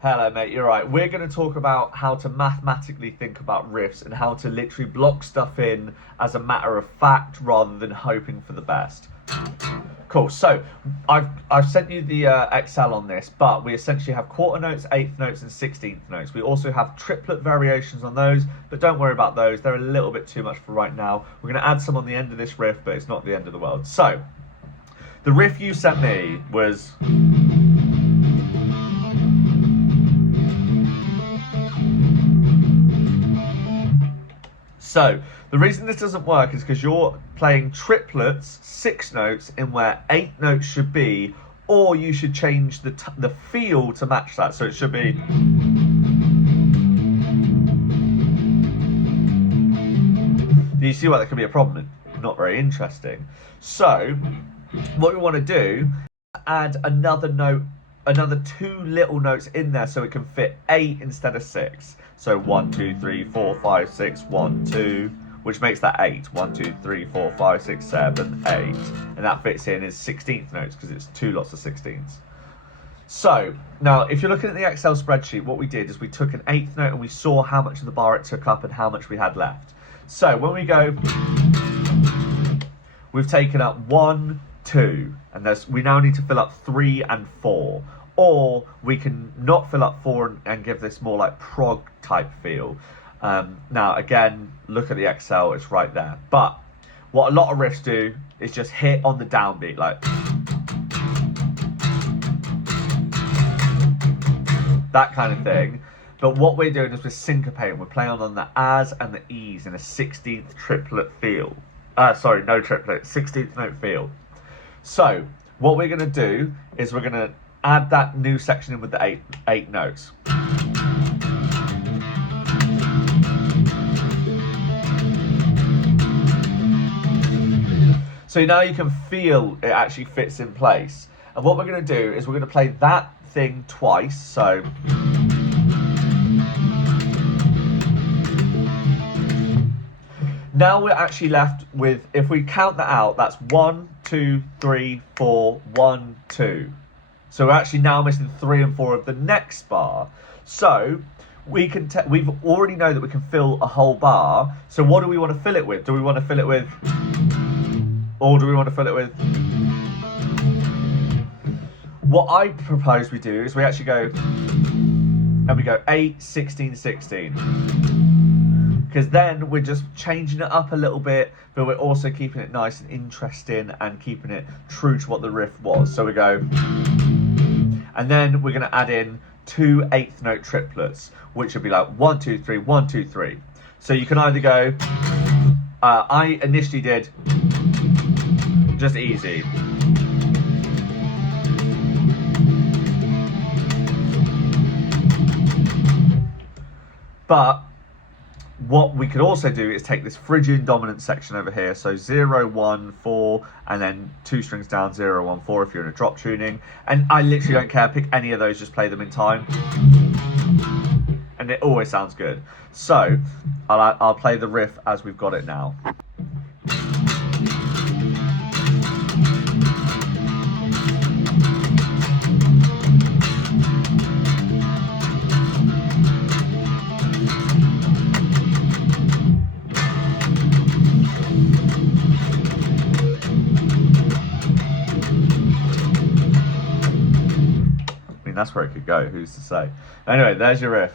Hello mate, you're right. We're going to talk about how to mathematically think about riffs and how to literally block stuff in as a matter of fact rather than hoping for the best. Cool, so I've sent you the Excel on this, but we essentially have quarter notes, eighth notes and 16th notes. We also have triplet variations on those, but don't worry about those. They're a little bit too much for right now. We're going to add some on the end of this riff, but it's not the end of the world. So, the riff you sent me was... So, the reason this doesn't work is because you're playing triplets, 6 notes, in where 8 notes should be, or you should change the feel to match that. So it should be... Do you see why that could be a problem? Not very interesting. So, what we want to do, add another note, another 2 little notes in there so it can fit 8 instead of 6. So 1, 2, 3, 4, 5, 6, 1, 2, which makes that 8. 1, 2, 3, 4, 5, 6, 7, 8. And that fits in as 16th notes because it's 2 lots of 16ths. So, now if you're looking at the Excel spreadsheet, what we did is we took an 8th note and we saw how much of the bar it took up and how much we had left. So when we go, we've taken up 1, 2, and we now need to fill up 3 and 4. Or we can not fill up 4 and give this more like prog type feel. Now, again, look at the Excel, it's right there. But what a lot of riffs do is just hit on the downbeat, like that kind of thing. But what we're doing is we're syncopating. We're playing on the as and the e's in a 16th triplet feel. Sorry, no triplet, 16th note feel. So what we're going to do is we're going to add that new section in with the eight notes. So now you can feel it actually fits in place. And what we're going to do is we're going to play that thing twice. So now we're actually left with, if we count that out, that's 1, 2, 3, 4, 1, 2. So we're actually now missing 3 and 4 of the next bar. So we've already know that we can fill a whole bar. So what do we want to fill it with? Do we want to fill it with, or do we want to fill it with? What I propose we do is we actually go, and we go 8, 16, 16. Because then we're just changing it up a little bit, but we're also keeping it nice and interesting and keeping it true to what the riff was. So we go, and then we're going to add in 2 8th note triplets, which would be like 1, 2, 3, 1, 2, 3. So you can either go, I initially did just easy. But what we could also do is take this Phrygian dominant section over here, so 0, 1, 4, and then 2 strings down, 0, 1, 4 if you're in a drop tuning. And I literally don't care, pick any of those, just play them in time. And it always sounds good. So, I'll play the riff as we've got it now. That's where it could go, who's to say. Anyway, there's your riff.